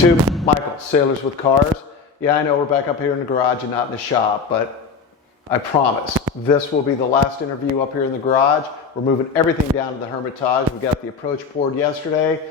YouTube, Michael, Sailors with Cars. Yeah, I know we're back up here in the garage and not in the shop, but I promise this will be the last interview up here in the garage. We're moving everything down to the Hermitage. We got the approach poured yesterday.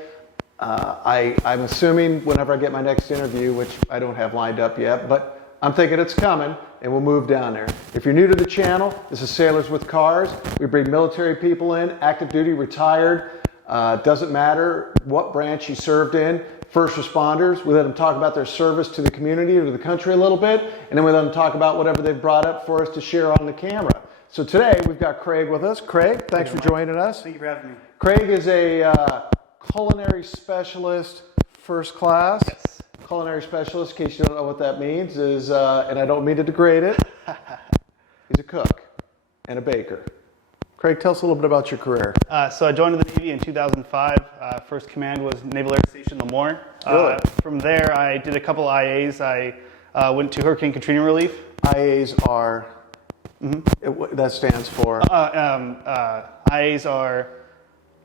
I'm assuming whenever I get my next interview, which I don't have lined up yet, but I'm thinking it's coming, and we'll move down there. If you're new to the channel, this is Sailors with Cars. We bring military people in, active duty, retired. Doesn't matter what branch you served in. First responders, we let them talk about their service to the community or to the country a little bit, and then we let them talk about whatever they've brought up for us to share on the camera. So today we've got Kraig with us. Kraig, thanks for joining us. Thank you for having me. Kraig is a culinary specialist, first class. Yes. Culinary specialist, in case you don't know what that means, is, and I don't mean to degrade it, he's a cook and a baker. Kraig, tell us a little bit about your career. So I joined the Navy in 2005. First command was Naval Air Station Lemoore. Really? From there, I did a couple IAs. I went to Hurricane Katrina relief. IAs are, that stands for? IAs are...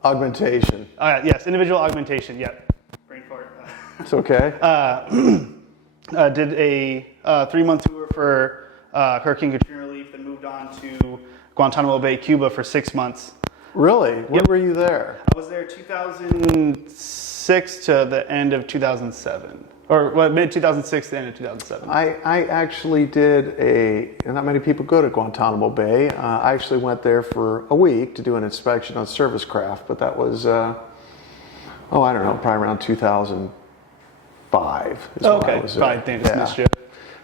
Augmentation. Yes, individual augmentation, yeah. Brain fart. It's okay. Did a 3-month tour for Hurricane Katrina relief, then moved on to Guantanamo Bay, Cuba for 6 months. Really? When were you there? I was there 2006 to the end of 2007. Or mid-2006 to the end of 2007. I actually did and not many people go to Guantanamo Bay. I actually went there for a week to do an inspection on service craft, but that was, I don't know, probably around 2005. Okay, probably dangerous mischief.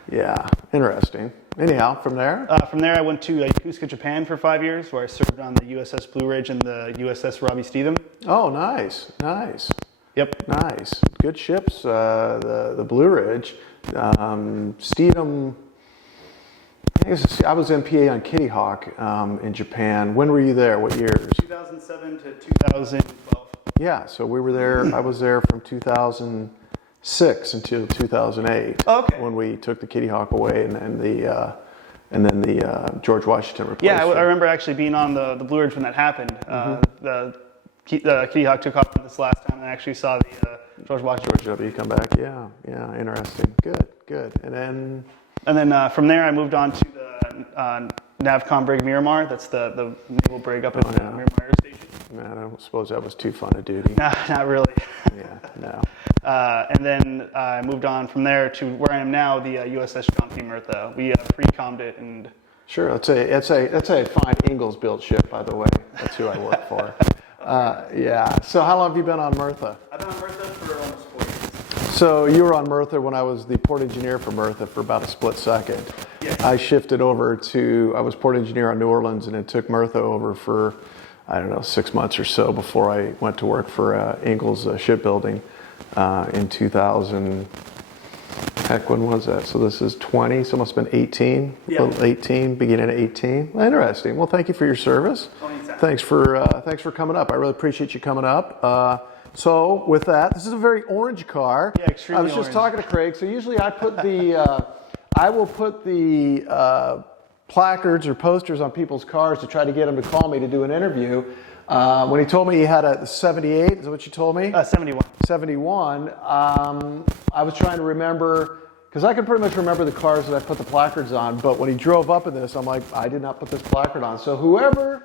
Yeah, interesting. Anyhow, from there? From there, I went to Yokosuka, Japan for 5 years, where I served on the USS Blue Ridge and the USS Robbie Steedham. Oh, nice, nice. Yep. Nice. Good ships, the Blue Ridge. Steedham, I was MPA on Kitty Hawk in Japan. When were you there? What years? 2007 to 2012. Yeah, so we were there, I was there from 2006 until 2008. Okay. When we took the Kitty Hawk away and then the George Washington replaced Yeah, I remember actually being on the Blue Ridge when that happened. The Kitty Hawk took off this last time and I actually saw the George Washington. George W. come back, yeah, interesting. Good. And then from there I moved on to the Navcom brig Miramar. That's the naval brig up in Miramar Air Station. Man, I don't suppose that was too fun a duty. No, not really. Yeah, no. And then I moved on from there to where I am now, the USS John P. Murtha. We pre-commed it and... Sure, that's a fine Ingalls-built ship, by the way. That's who I work for. Yeah. So how long have you been on Murtha? I've been on Murtha for almost 4 years. So you were on Murtha when I was the port engineer for Murtha for about a split second. Yes. I shifted over I was port engineer on New Orleans and it took Murtha over for, 6 months or so before I went to work for Ingalls Shipbuilding in 2000. Heck, when was that? So this is 20, so it must have been 18, yeah. 18, beginning of 18. Well, interesting. Well, thank you for your service. Thanks for coming up. I really appreciate you coming up. So with that, this is a very orange car. Yeah, extremely I was just talking to Kraig. So usually I put I will put the placards or posters on people's cars to try to get them to call me to do an interview. When he told me he had a 78, is that what you told me? 71. 71. I was trying to remember, because I can pretty much remember the cars that I put the placards on, but when he drove up in this, I'm like, I did not put this placard on. So whoever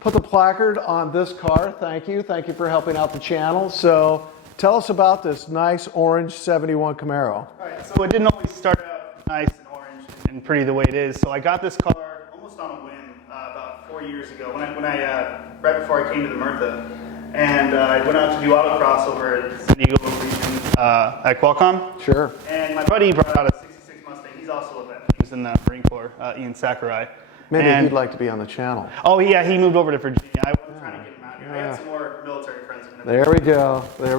put the placard on this car, thank you. Thank you for helping out the channel. So tell us about this nice orange 71 Camaro. All right, so it didn't always start out nice and orange and pretty the way it is. So I got this car almost on a whim about 4 years ago when I right before I came to the Murtha. And I went out to do autocross over at San Diego region at Qualcomm. Sure. And my buddy brought out a 66 Mustang. He's also a vet. He was in the Marine Corps, Ian Sakurai. Maybe he'd like to be on the channel. Oh, yeah, he moved over to Virginia. I was trying to get him out here. I got some more military friends. There we go. Get them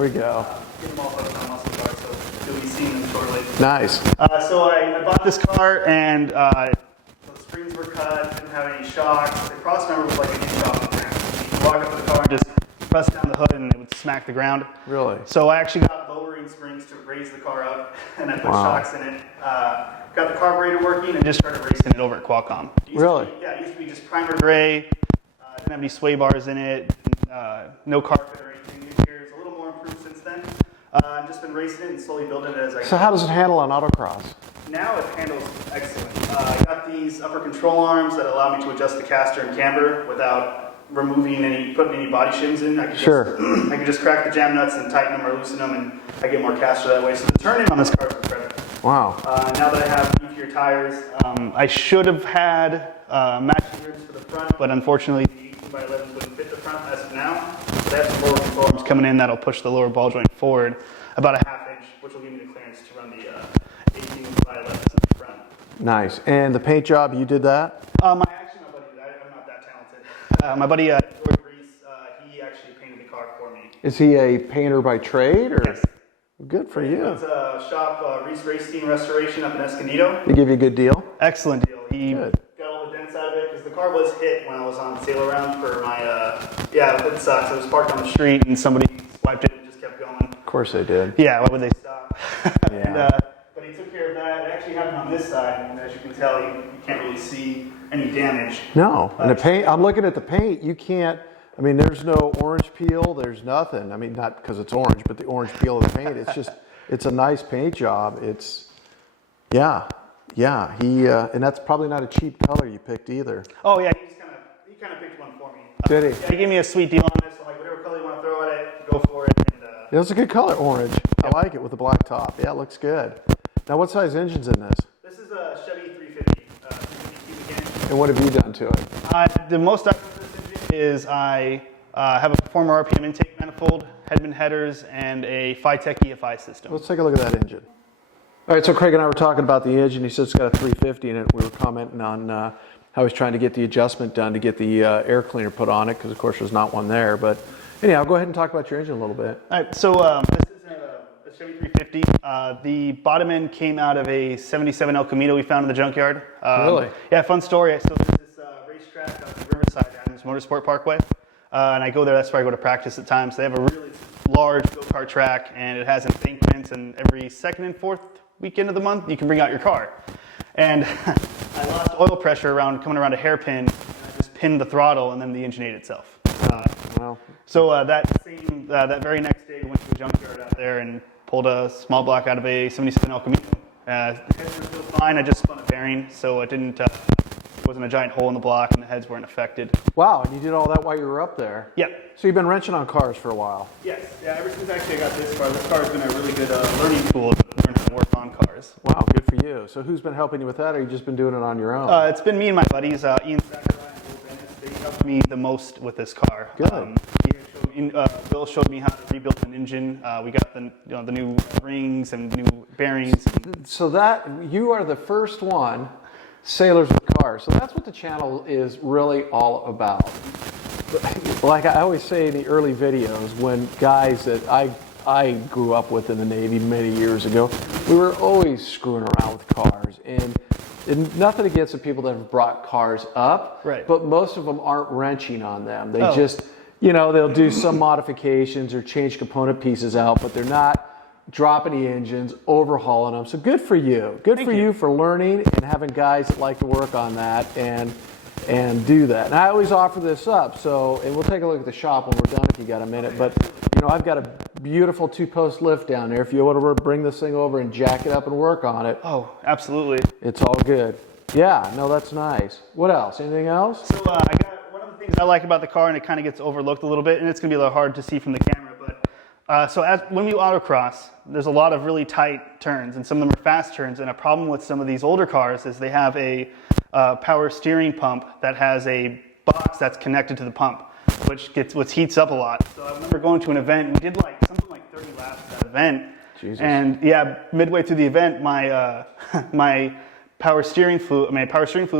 all hooked on muscle cars, so you'll be seeing them shortly. Nice. So I bought this car, and the springs were cut, didn't have any shocks. The cross member was like an inch off the ground. You could walk up to the car and just press down the hood, and it would smack the ground. Really? So I actually got lowering springs to raise the car up, and I put shocks in it. Got the carburetor working and just started racing it over at Qualcomm. Really? It used to be just primer gray, didn't have any sway bars in it, no carpet or anything. It's a little more improved since then. I've just been racing it and slowly building it as I So go. how does it handle on autocross? Now it handles excellent. I got these upper control arms that allow me to adjust the caster and camber without putting any body shims in. I can just crack the jam nuts and tighten them or loosen them, and I get more caster that way. So the turn-in on this car is incredible. Wow. Now that I have beefier tires, I should have had matching ribs for the front, but unfortunately the 18x11s wouldn't fit the front as of now. So they have some lower control arms coming in that'll push the lower ball joint forward about a half inch, which will give me the clearance to run the 18x11s in the front. Nice. And the paint job, you did that? My buddy did. I'm not that talented. My buddy George Reese, he actually painted the car for me. Is he a painter by trade? Or? Yes. Good for you. It's a shop, Reese Race Team Restoration up in Escondido. They give you a good deal? Excellent deal. He Good. got all the dents out of it because the car was hit when I was on sail around for my, it sucks. It was parked on the street and somebody swiped it and just kept going. Of course they did. Yeah, why would they stop? Yeah. But he took care of that. It actually happened on this side, and as you can tell, you can't really see any damage. No. And the paint, I'm looking at the paint, you can't, I mean, there's no orange peel, there's nothing. I mean, not because it's orange, but the orange peel of the paint, it's just, it's a nice paint job. It's, yeah, and that's probably not a cheap color you picked either. Oh yeah, he kind of picked one for me. Did he? Yeah, he gave me a sweet deal on this. So like, whatever color you want to throw at it, go for it. And, Yeah, it's a good color, orange. I like it with the black top. Yeah, it looks good. Now, what size engine's in this? this is a Chevy 350, 350 cubic inch. And what have you done to it? The most I've done with this engine is I have a Performer RPM intake manifold, Headman headers, and a Phytech EFI system. Let's take a look at that engine. All right, so Craig and I were talking about the engine. He said it's got a 350 in it. We were commenting on how he's trying to get the adjustment done to get the air cleaner put on it, because of course there's not one there. But anyhow, go ahead and talk about your engine a little bit. All right, so this is a Chevy 350. The bottom end came out of a 77 El Camino we found in the junkyard. Really? Yeah, fun story. So there's this racetrack out in Riverside, Adams Motorsport Parkway. And I go there, that's where I go to practice at times. They have a really large go-kart track, and it has embankments, and every second and fourth weekend of the month, you can bring out your car. And I lost oil pressure coming around a hairpin, and I just pinned the throttle, and then the engine ate itself. Wow. So that very next day, we went to a junkyard out there and pulled a small block out of a 77 El Camino. The heads were still fine, I just spun a bearing, so it wasn't a giant hole in the block, and the heads weren't affected. Wow, and you did all that while you were up there? Yep. So you've been wrenching on cars for a while? Yes. Yeah, ever since actually I got this car has been a really good learning tool to learn how to work on cars. Wow, good for you. So who's been helping you with that, or you just been doing it on your own? It's been me and my buddies, Ian Zachariah and Will Bennett. They helped me the most with this car. Good. Bill showed me how to rebuild an engine. We got the new rings and new bearings. So that, you are the first one, Sailors with Cars. So that's what the channel is really all about. Like I always say in the early videos, when guys that I grew up with in the Navy many years ago, we were always screwing around with cars. And nothing against the people that have brought cars up, Right. but most of them aren't wrenching on them. They just, they'll do some modifications or change component pieces out, but they're not dropping the engines, overhauling them. So good for you. Good Thank for you. you for learning and having guys that like to work on that and do that. And I always offer this up. So, and we'll take a look at the shop when we're done if you got a minute. But I've got a beautiful 2-post lift down there. If you want to bring this thing over and jack it up and work on it, Oh, absolutely. it's all good. Yeah, no, that's nice. What else? Anything else? So I got one of the things I like about the car, and it kind of gets overlooked a little bit, and it's going to be a little hard to see from the camera, but when we autocross, there's a lot of really tight turns, and some of them are fast turns, and a problem with some of these older cars is they have a power steering pump that has a box that's connected to the pump, which heats up a lot. So I remember going to an event, and we did something like 30 laps at that event. Jesus. And yeah, midway through the event, my my power steering fluid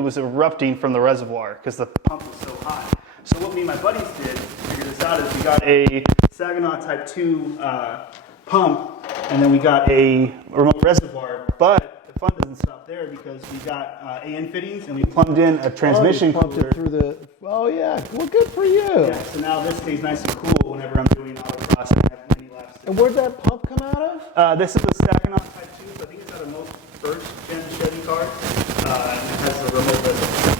was erupting from the reservoir because the pump was so hot. So what me and my buddies did to figure this out is we got a Saginaw Type 2 pump, and then we got a remote reservoir. But the fun doesn't stop there because we got AN fittings, and we plumbed in a transmission pumped cooler. it through the. Oh yeah, well, good for you. Yeah, so now this stays nice and cool whenever I'm doing autocross and I have many laps. And where'd that pump come out of? This is a Saginaw Type 2, so I think it's out of most first-gen Chevy cars, and it has a remote reservoir.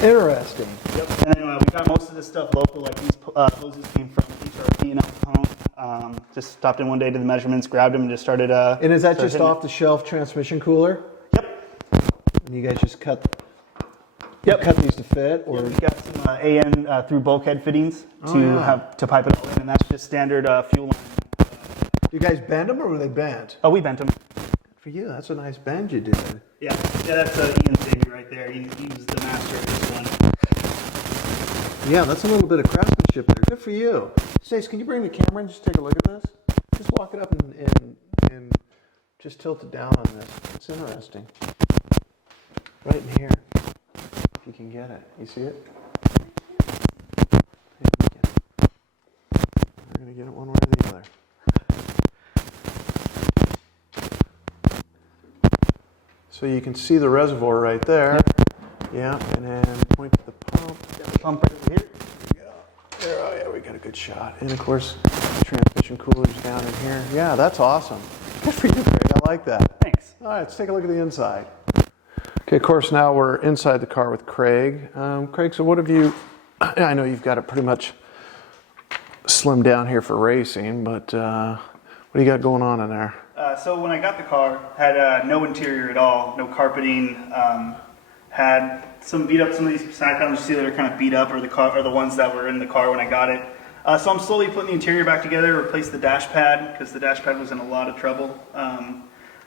Interesting. Yep. And then we got most of this stuff local, like these hoses came from HRP and Al Capone. Just stopped in one day, did the measurements, grabbed them, and just started. And is that started just hitting off the shelf transmission cooler? Yep. And you guys just cut these to fit, or We got some AN through bulkhead fittings to pipe it all in, and that's just standard fuel line. do you guys bend them, or were they bent? Oh, we bent them. For you, that's a nice bend you did. Yeah, that's Ian's baby right there. He's the master of this one. Yeah, that's a little bit of craftsmanship there. Good for you. Stace, can you bring the camera and just take a look at this? Just walk it up and just tilt it down on this. It's interesting. Right in here. If you can get it. You see it? Yeah, we're going to get it one way or the other. So you can see the reservoir right there. Yep. Yeah, and then point to the pump. The pump right over here. There, oh yeah, we got a good shot. And of course, the transmission cooler's down in here. Yeah, that's awesome. Good for you, Kraig. I like that. Thanks. All right, let's take a look at the inside. Okay, of course, now we're inside the car with Kraig. Kraig, so what have you, I know you've got it pretty much slimmed down here for racing, but what do you got going on in there? So when I got the car, had no interior at all, no carpeting. Had some beat up. Some of these side panels you see that are kind of beat up, are the ones that were in the car when I got it. So I'm slowly putting the interior back together. Replaced the dash pad because the dash pad was in a lot of trouble.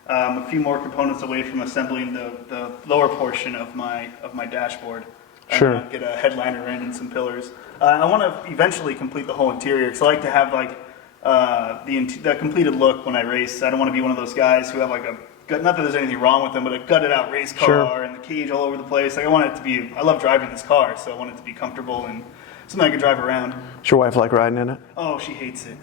A few more components away from assembling the lower portion of my dashboard. Sure. Get a headliner in and some pillars. I want to eventually complete the whole interior because I like to have like the completed look when I race. I don't want to be one of those guys who have like not that there's anything wrong with them, but a gutted out race car Sure. and the cage all over the place. Like I want it to be. I love driving this car, so I want it to be comfortable and something I can drive around. Does your wife like riding in it? Oh, she hates it.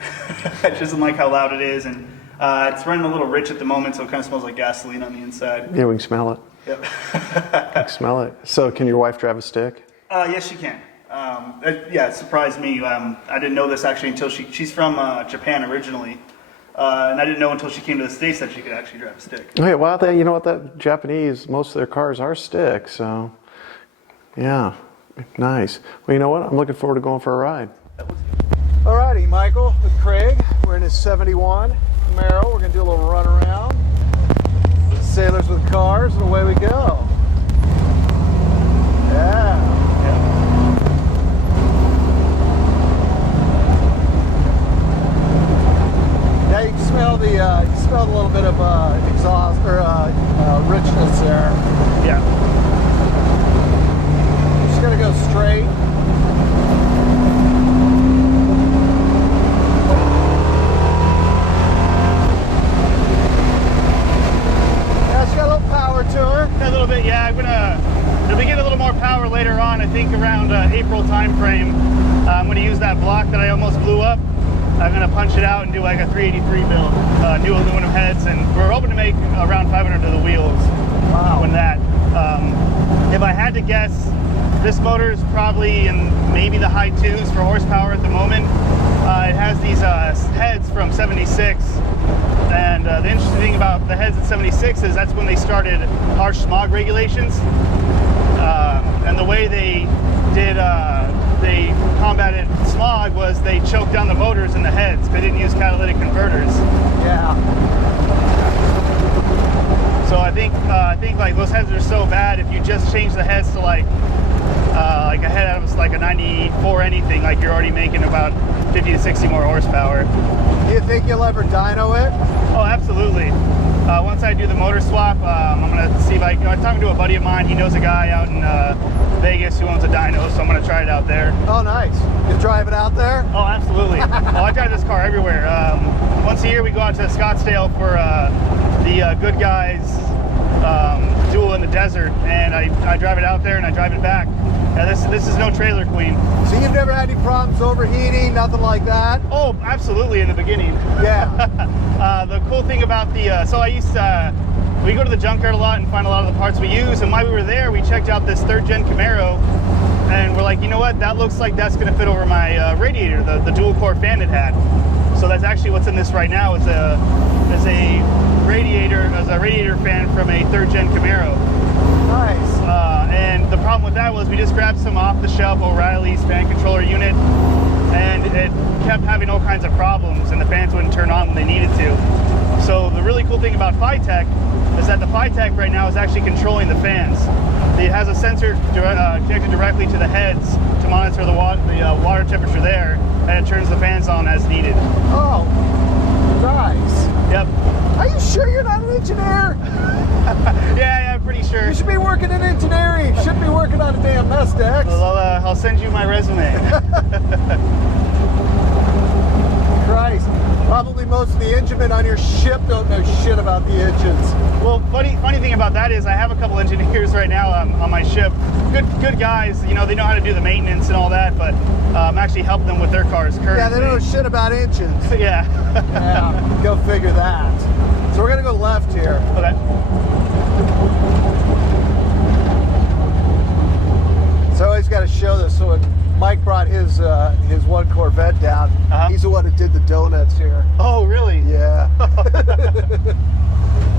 She doesn't like how loud it is, and it's running a little rich at the moment, so it kind of smells like gasoline on the inside. Yeah, we can smell it. Yep. We can smell it. So can your wife drive a stick? Yes, she can. It surprised me. I didn't know this actually until she's from Japan originally. And I didn't know until she came to the States that she could actually drive a stick. Okay, well, you know what? That Japanese, most of their cars are stick, so yeah, nice. Well, you know what? I'm looking forward to going for a ride. All righty, Michael with Kraig. We're in his 71 Camaro. We're going to do a little run around. Sailors with Cars, and away we go. Yeah. Yeah, you can smell a little bit of exhaust or richness there. Yeah. Just gonna go straight. Yeah, it's got a little power to her. A little bit, yeah. It'll be getting a little more power later on. I think around April time frame. I'm gonna use that block that I almost blew up. I'm gonna punch it out and do like a 383 build, new aluminum heads, and we're hoping to make around 500 to the wheels. Wow. When that. If I had to guess, this motor is probably in maybe the high 2s for horsepower at the moment. It has these heads from 76, and the interesting thing about the heads at 76 is that's when they started harsh smog regulations, and the way they combated smog was they choked down the motors in the heads. They didn't use catalytic converters. Yeah. So I think like those heads are so bad. If you just change the heads to like a head out of like a 94 anything, like you're already making about 50 to 60 more horsepower. Do you think you'll ever dyno it? Oh, absolutely. Once I do the motor swap, I'm gonna see if I'm talking to a buddy of mine. He knows a guy out in Vegas who owns a dyno, so I'm gonna try it out there. Oh, nice. You drive it out there? Oh, absolutely. Well, I drive this car everywhere. Once a year we go out to Scottsdale for the Good Guys duel in the desert, and I drive it out there and I drive it back. Yeah, this is no trailer queen. So you've never had any problems overheating, nothing like that? Oh, absolutely in the beginning. Yeah. The cool thing about we go to the junkyard a lot and find a lot of the parts we use, and while we were there, we checked out this 3rd gen Camaro, and we're like, you know what, that looks like that's gonna fit over my radiator, the dual core fan it had. So that's actually what's in this right now is a radiator fan from a 3rd gen Camaro. Nice. And the problem with that was we just grabbed some off-the-shelf O'Reilly's fan controller unit, and it kept having all kinds of problems, and the fans wouldn't turn on when they needed to. So the really cool thing about PhyTech is that the PhyTech right now is actually controlling the fans. It has a sensor connected directly to the heads to monitor the water temperature there, and it turns the fans on as needed. Oh, nice. Yep. Are you sure you're not an engineer? Yeah, I'm pretty sure. You should be working in engineering. You shouldn't be working on a damn Mustang. Well, I'll send you my resume. Christ. Probably most of the enginemen on your ship don't know shit about the engines. Well, funny thing about that is I have a couple engineers right now on my ship. Good guys, you know, they know how to do the maintenance and all that, but I'm actually helping them with their cars currently. Yeah, they don't know shit about engines. Yeah. Yeah, go figure that. So we're gonna go left here. Okay. So I always got to show this. So when Mike brought his one Corvette down, he's the one who did the donuts here. Oh, really? Yeah.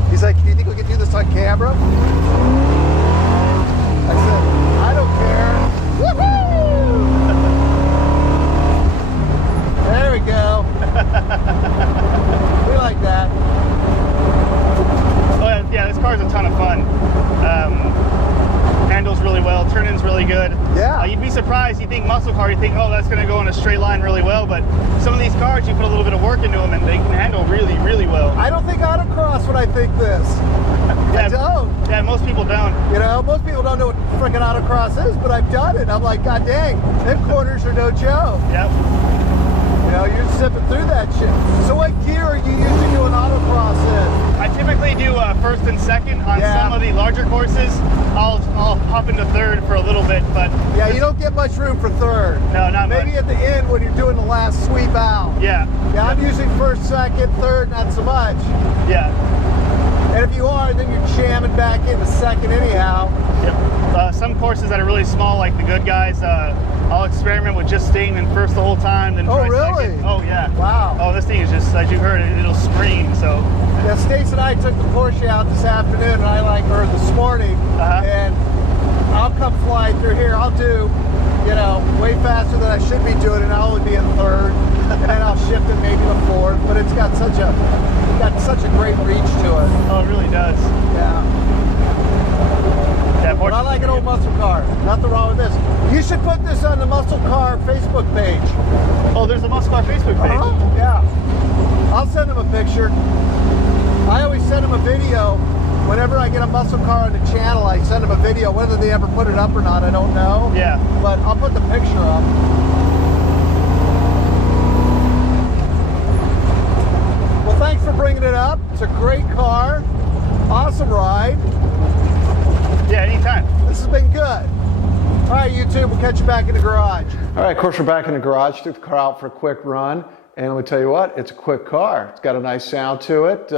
He's like, do you think we can do this on camera? I said, I don't care. Woohoo! There we go. We like that. Oh, yeah, this car's a ton of fun. Handles really well, turn-in's really good. Yeah. You'd be surprised, you think muscle car, you think, oh, that's going to go in a straight line really well, but some of these cars, you put a little bit of work into them and they can handle really, really well. I don't think autocross when I think this. Yeah, I don't. Yeah, most people don't. You know, most people don't know what freaking autocross is, but I've done it. I'm like, God dang, them corners are no joke. Yep. You know, you're zipping through that shit. So what gear are you usually doing autocross in? I typically do first and second on some of the larger courses. I'll hop into third for a little bit, but yeah, you don't get much room for third. No, not Maybe much. at the end when you're doing the last sweep out. Yeah. Yeah, I'm usually first, second, third, not so much. Yeah. And if you are, then you're jamming back into second anyhow. Yep. Some courses that are really small, like the good guys, I'll experiment with just staying in first the whole time, then try really? second. Oh, yeah. Wow. Oh, this thing is just, as you heard, it'll scream, so. Yeah, Stace and I took the Porsche out this afternoon, or this morning, and I'll come fly through here. I'll do, you know, way faster than I should be doing, and I'll only be in third, and then I'll shift it maybe to fourth. But it's got such a great reach to it. Oh, it really does. Yeah. Yeah, But I like an old muscle car. Nothing wrong with this. You should put this on the Muscle Car Facebook page. Oh, there's a Muscle Car Facebook page. Yeah. I'll send them a picture. I always send them a video. Whenever I get a muscle car on the channel, I send them a video. Whether they ever put it up or not, I don't know. Yeah. But I'll put the picture up. Well, thanks for bringing it up. It's a great car. Awesome ride. Yeah, anytime. This has been good. All right, YouTube, we'll catch you back in the garage. All right, of course, we're back in the garage. Took the car out for a quick run. And let me tell you what, it's a quick car. It's got a nice sound to it.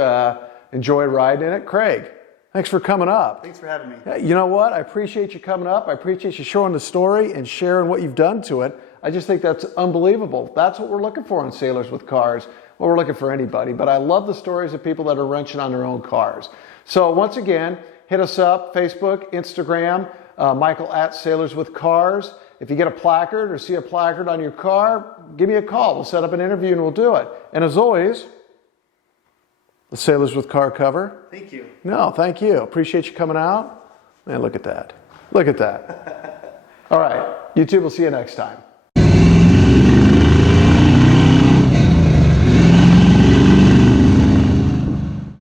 Enjoy riding in it. Craig, thanks for coming up. Thanks for having me. You know what? I appreciate you coming up. I appreciate you showing the story and sharing what you've done to it. I just think that's unbelievable. That's what we're looking for in Sailors with Cars. Well, we're looking for anybody, but I love the stories of people that are wrenching on their own cars. So once again, hit us up, Facebook, Instagram, Michael at Sailors with Cars. If you get a placard or see a placard on your car, give me a call. We'll set up an interview and we'll do it. And as always, the Sailors with Car cover. Thank you. No, thank you. Appreciate you coming out. Man, look at that. Look at that. All right, YouTube, we'll see you next time.